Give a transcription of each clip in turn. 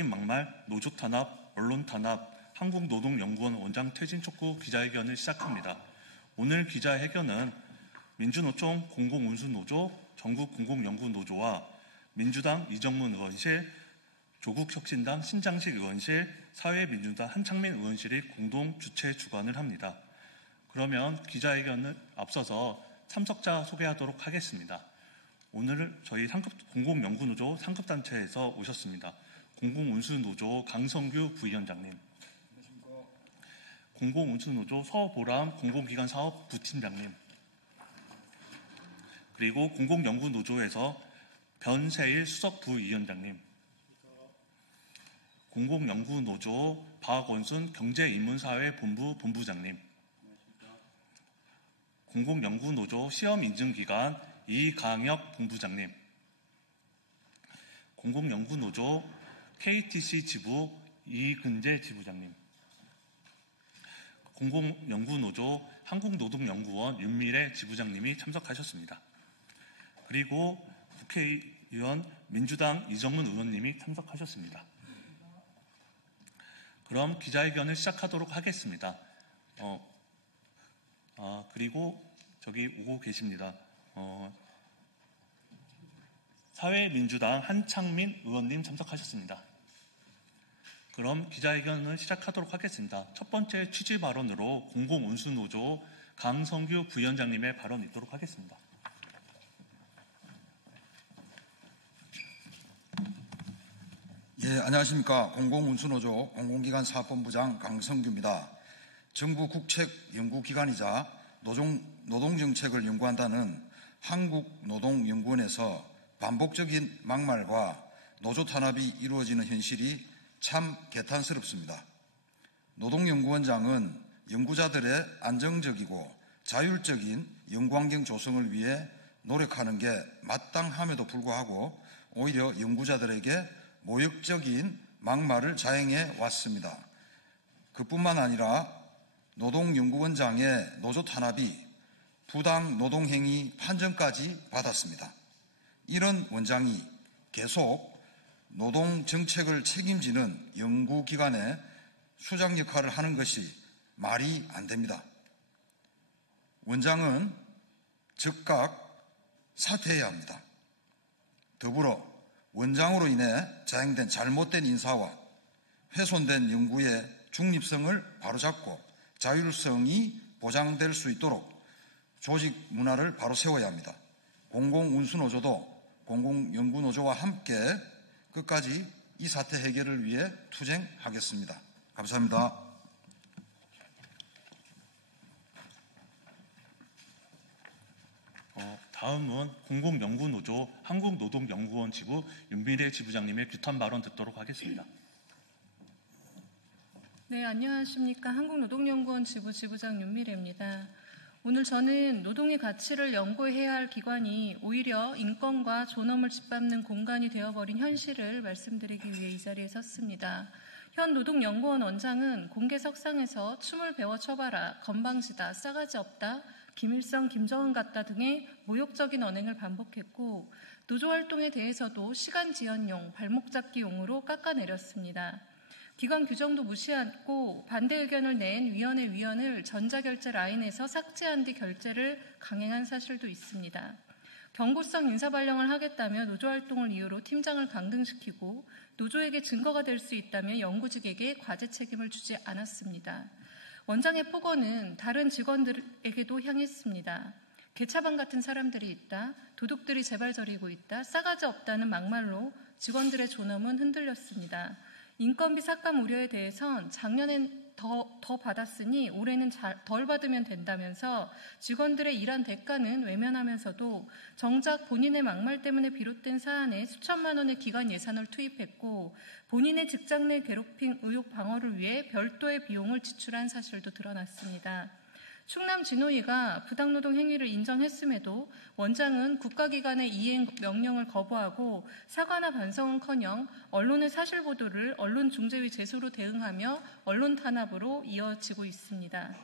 막말, 노조 탄압, 언론 탄압, 한국노동연구원 원장 퇴진 촉구 기자회견을 시작합니다. 오늘 기자회견은 민주노총 공공운수노조, 전국공공연구노조와 민주당 이정문 의원실, 조국혁신당 신장식 의원실, 사회민주당 한창민 의원실이 공동 주최 주관을 합니다. 그러면 기자회견을 앞서서 참석자 소개하도록 하겠습니다. 오늘 저희 공공연구노조 상급단체에서 오셨습니다. 공공운수노조 강성규 부위원장님, 공공운수노조 서보람 공공기관사업 부팀장님, 그리고 공공연구노조에서 변세일 수석부위원장님, 공공연구노조 박원순 경제인문사회본부 본부장님, 공공연구노조 시험인증기관 이강혁 본부장님, 공공연구노조 KTC 지부 이근재 지부장님, 공공연구노조 한국노동연구원 윤미래 지부장님이 참석하셨습니다. 그리고 국회의원 민주당 이정문 의원님이 참석하셨습니다. 그럼 기자회견을 시작하도록 하겠습니다. 그리고 저기 오고 계십니다. 사회민주당 한창민 의원님 참석하셨습니다. 그럼 기자회견을 시작하도록 하겠습니다. 첫 번째 취지 발언으로 공공운수노조 강성규 부위원장님의 발언 있도록 하겠습니다. 예, 안녕하십니까. 공공운수노조 공공기관사업본부장 강성규입니다. 정부 국책연구기관이자 노동정책을 연구한다는 한국노동연구원에서 반복적인 막말과 노조 탄압이 이루어지는 현실이 참 개탄스럽습니다. 노동연구원장은 연구자들의 안정적이고 자율적인 연구환경 조성을 위해 노력하는 게 마땅함에도 불구하고 오히려 연구자들에게 모욕적인 막말을 자행해 왔습니다. 그뿐만 아니라 노동연구원장의 노조 탄압이 부당 노동행위 판정까지 받았습니다. 이런 원장이 계속 노동정책을 책임지는 연구기관의 수장 역할을 하는 것이 말이 안 됩니다. 원장은 즉각 사퇴해야 합니다. 더불어 원장으로 인해 자행된 잘못된 인사와 훼손된 연구의 중립성을 바로잡고 자율성이 보장될 수 있도록 조직 문화를 바로 세워야 합니다. 공공운수노조도 공공연구노조와 함께 끝까지 이 사태 해결을 위해 투쟁하겠습니다. 감사합니다. 다음은 공공연구노조 한국노동연구원 지부 윤미래 지부장님의 규탄 발언 듣도록 하겠습니다. 네, 안녕하십니까. 한국노동연구원 지부 지부장 윤미래입니다. 오늘 저는 노동의 가치를 연구해야 할 기관이 오히려 인권과 존엄을 짓밟는 공간이 되어버린 현실을 말씀드리기 위해 이 자리에 섰습니다. 현 노동연구원 원장은 공개석상에서 춤을 배워 쳐봐라, 건방지다, 싸가지 없다, 김일성, 김정은 같다 등의 모욕적인 언행을 반복했고 노조활동에 대해서도 시간 지연용, 발목 잡기용으로 깎아내렸습니다. 기관 규정도 무시하고 반대 의견을 낸 위원을 전자결제 라인에서 삭제한 뒤 결제를 강행한 사실도 있습니다. 경고성 인사발령을 하겠다며 노조활동을 이유로 팀장을 강등시키고 노조에게 증거가 될 수 있다며 연구직에게 과제 책임을 주지 않았습니다. 원장의 폭언은 다른 직원들에게도 향했습니다. 개차반 같은 사람들이 있다, 도둑들이 제발 저리고 있다, 싸가지 없다는 막말로 직원들의 존엄은 흔들렸습니다. 인건비 삭감 우려에 대해선 작년엔 더 받았으니 올해는 덜 받으면 된다면서 직원들의 일한 대가는 외면하면서도 정작 본인의 막말 때문에 비롯된 사안에 수천만 원의 기관 예산을 투입했고 본인의 직장 내 괴롭힘 의혹 방어를 위해 별도의 비용을 지출한 사실도 드러났습니다. 충남 진호위가 부당노동 행위를 인정했음에도 원장은 국가기관의 이행 명령을 거부하고 사과나 반성은커녕 언론의 사실 보도를 언론중재위 제소로 대응하며 언론 탄압으로 이어지고 있습니다.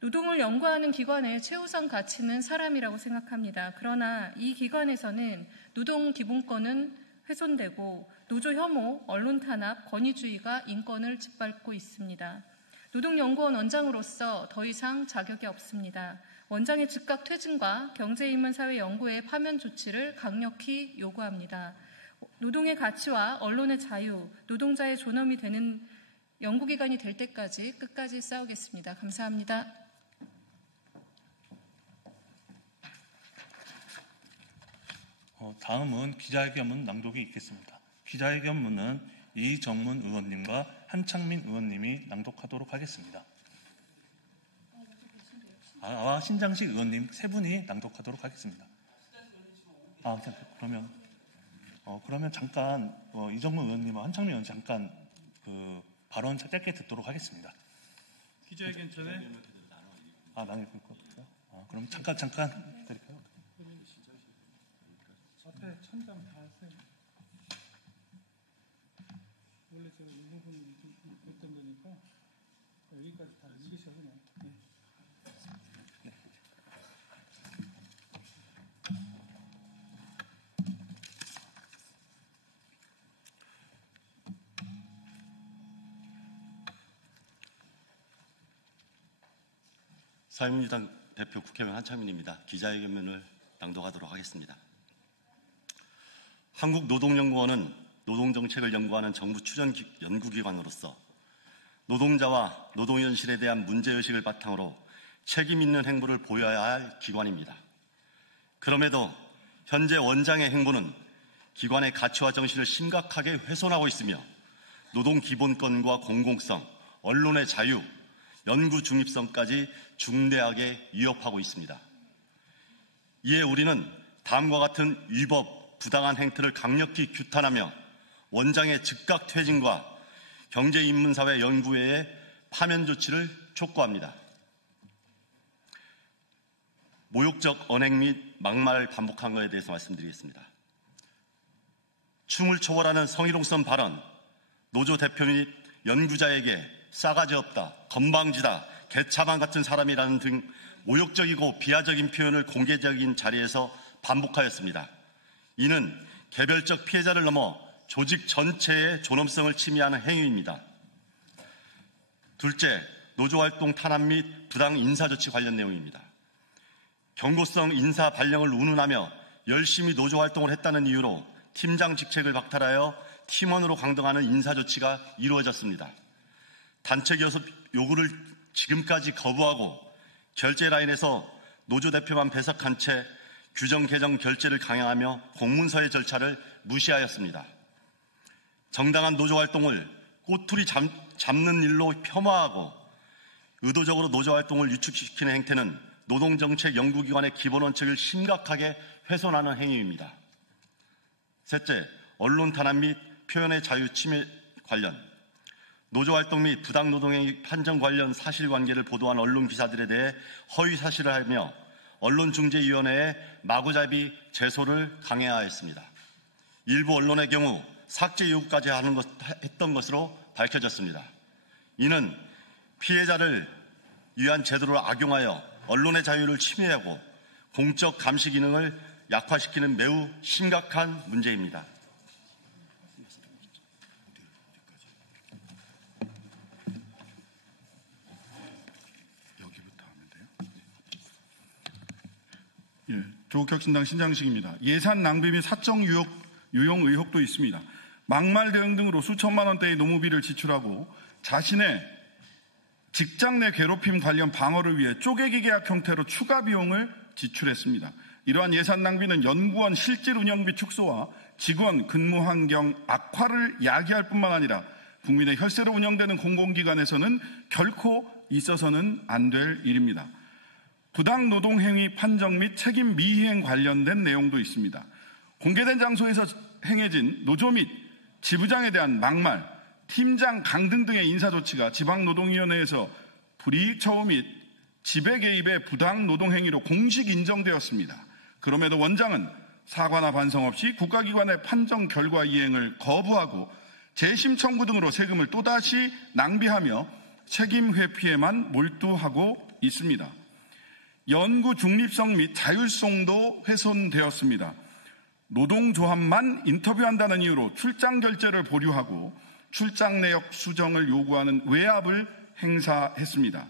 노동을 연구하는 기관의 최우선 가치는 사람이라고 생각합니다. 그러나 이 기관에서는 노동 기본권은 훼손되고 노조 혐오, 언론 탄압, 권위주의가 인권을 짓밟고 있습니다. 노동연구원 원장으로서 더 이상 자격이 없습니다. 원장의 즉각 퇴진과 경제인문사회 연구회 파면 조치를 강력히 요구합니다. 노동의 가치와 언론의 자유, 노동자의 존엄이 되는 연구기관이 될 때까지 끝까지 싸우겠습니다. 감사합니다. 다음은 기자회견문 낭독이 있겠습니다. 기자회견문은 이정문 의원님과 한창민 의원님이 낭독하도록 하겠습니다. 신장식 의원님 세 분이 낭독하도록 하겠습니다. 그러면 잠깐 이정문 의원님과 한창민 의원 잠깐 발언 짧게 듣도록 하겠습니다. 기자회견 전에 그럼 잠깐 기다릴까요? 앞에 천장 다 하세요. 원래 제가 이 부분 했던 거니까 여기까지 다 읽으셔서 그냥. 사회민주당 대표 국회의원 한창민입니다. 기자회견문을 낭독하도록 하겠습니다. 한국노동연구원은 노동정책을 연구하는 정부 추천 연구기관으로서 노동자와 노동현실에 대한 문제의식을 바탕으로 책임 있는 행보를 보여야 할 기관입니다. 그럼에도 현재 원장의 행보는 기관의 가치와 정신을 심각하게 훼손하고 있으며 노동기본권과 공공성, 언론의 자유, 연구 중립성까지 중대하게 위협하고 있습니다. 이에 우리는 다음과 같은 위법, 부당한 행태를 강력히 규탄하며 원장의 즉각 퇴진과 경제인문사회 연구회의 파면 조치를 촉구합니다. 모욕적 언행 및 막말을 반복한 것에 대해서 말씀드리겠습니다. 춤을 초월하는 성희롱성 발언, 노조 대표 및 연구자에게 싸가지 없다, 건방지다, 개차반 같은 사람이라는 등 모욕적이고 비하적인 표현을 공개적인 자리에서 반복하였습니다. 이는 개별적 피해자를 넘어 조직 전체의 존엄성을 침해하는 행위입니다. 둘째, 노조활동 탄압 및 부당 인사조치 관련 내용입니다. 경고성 인사 발령을 운운하며 열심히 노조활동을 했다는 이유로 팀장 직책을 박탈하여 팀원으로 강등하는 인사조치가 이루어졌습니다. 단체 교섭 요구를 지금까지 거부하고 결제 라인에서 노조 대표만 배석한 채 규정 개정 결재를 강행하며 공문서의 절차를 무시하였습니다. 정당한 노조활동을 꼬투리 잡는 일로 폄하하고 의도적으로 노조활동을 위축시키는 행태는 노동정책 연구기관의 기본 원칙을 심각하게 훼손하는 행위입니다. 셋째, 언론 탄압 및 표현의 자유 침해 관련 노조활동 및 부당노동행위 판정 관련 사실관계를 보도한 언론 기사들에 대해 허위 사실을 하며 언론중재위원회에 마구잡이 제소를 강행하였습니다. 일부 언론의 경우 삭제 요구까지 했던 것으로 밝혀졌습니다. 이는 피해자를 위한 제도를 악용하여 언론의 자유를 침해하고 공적 감시 기능을 약화시키는 매우 심각한 문제입니다. 조국혁신당 신장식입니다. 예산 낭비 및 사적 유용 의혹도 있습니다. 막말 대응 등으로 수천만 원대의 노무비를 지출하고 자신의 직장 내 괴롭힘 관련 방어를 위해 쪼개기 계약 형태로 추가 비용을 지출했습니다. 이러한 예산 낭비는 연구원 실질 운영비 축소와 직원 근무 환경 악화를 야기할 뿐만 아니라 국민의 혈세로 운영되는 공공기관에서는 결코 있어서는 안 될 일입니다. 부당 노동행위 판정 및 책임 미이행 관련된 내용도 있습니다. 공개된 장소에서 행해진 노조 및 지부장에 대한 막말, 팀장 강등 등의 인사조치가 지방노동위원회에서 불이익 처우 및 지배 개입의 부당 노동행위로 공식 인정되었습니다. 그럼에도 원장은 사과나 반성 없이 국가기관의 판정 결과 이행을 거부하고 재심 청구 등으로 세금을 또다시 낭비하며 책임 회피에만 몰두하고 있습니다. 연구 중립성 및 자율성도 훼손되었습니다. 노동조합만 인터뷰한다는 이유로 출장 결제를 보류하고 출장 내역 수정을 요구하는 외압을 행사했습니다.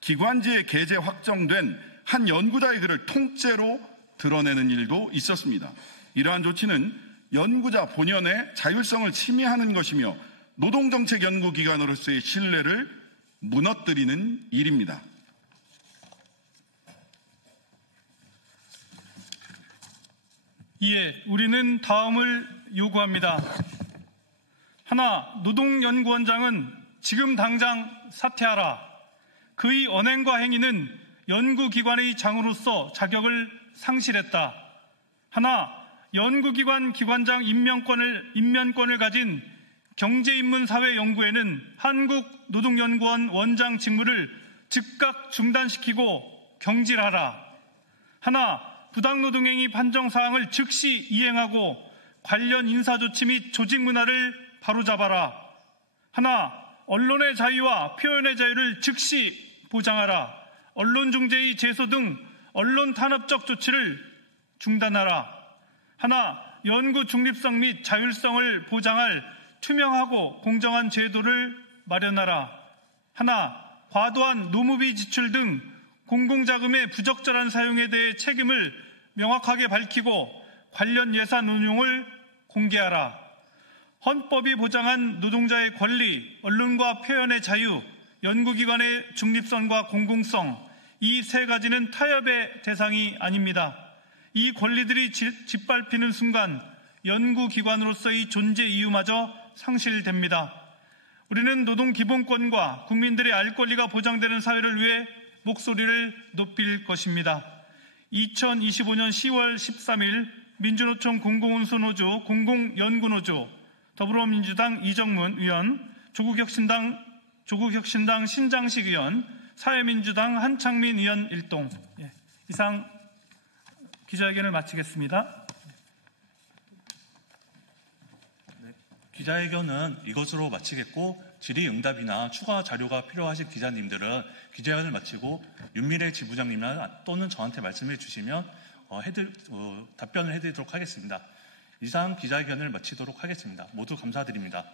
기관지에 게재 확정된 한 연구자의 글을 통째로 드러내는 일도 있었습니다. 이러한 조치는 연구자 본연의 자율성을 침해하는 것이며 노동정책연구기관으로서의 신뢰를 무너뜨리는 일입니다. 이에 우리는 다음을 요구합니다. 하나, 노동연구원장은 지금 당장 사퇴하라. 그의 언행과 행위는 연구기관의 장으로서 자격을 상실했다. 하나, 연구기관 기관장 임면권을 가진 경제인문사회연구회는 한국노동연구원 원장 직무를 즉각 중단시키고 경질하라. 하나, 부당노동행위 판정사항을 즉시 이행하고 관련 인사조치 및 조직문화를 바로잡아라. 하나, 언론의 자유와 표현의 자유를 즉시 보장하라. 언론중재의 제소 등 언론 탄압적 조치를 중단하라. 하나, 연구 중립성 및 자율성을 보장할 투명하고 공정한 제도를 마련하라. 하나, 과도한 노무비 지출 등 공공자금의 부적절한 사용에 대해 책임을 명확하게 밝히고 관련 예산 운용을 공개하라. 헌법이 보장한 노동자의 권리, 언론과 표현의 자유, 연구기관의 중립성과 공공성, 이 세 가지는 타협의 대상이 아닙니다. 이 권리들이 짓밟히는 순간 연구기관으로서의 존재 이유마저 상실됩니다. 우리는 노동기본권과 국민들의 알 권리가 보장되는 사회를 위해 목소리를 높일 것입니다. 2025년 10월 13일 민주노총 공공운수노조 공공연구노조 더불어민주당 이정문 의원, 조국혁신당 신장식 의원, 사회민주당 한창민 의원 일동. 이상 기자회견을 마치겠습니다. 기자회견은 이것으로 마치겠고 질의응답이나 추가 자료가 필요하신 기자님들은 기자회견을 마치고 윤미래 지부장님이나 또는 저한테 말씀해 주시면 답변을 해드리도록 하겠습니다. 이상 기자회견을 마치도록 하겠습니다. 모두 감사드립니다.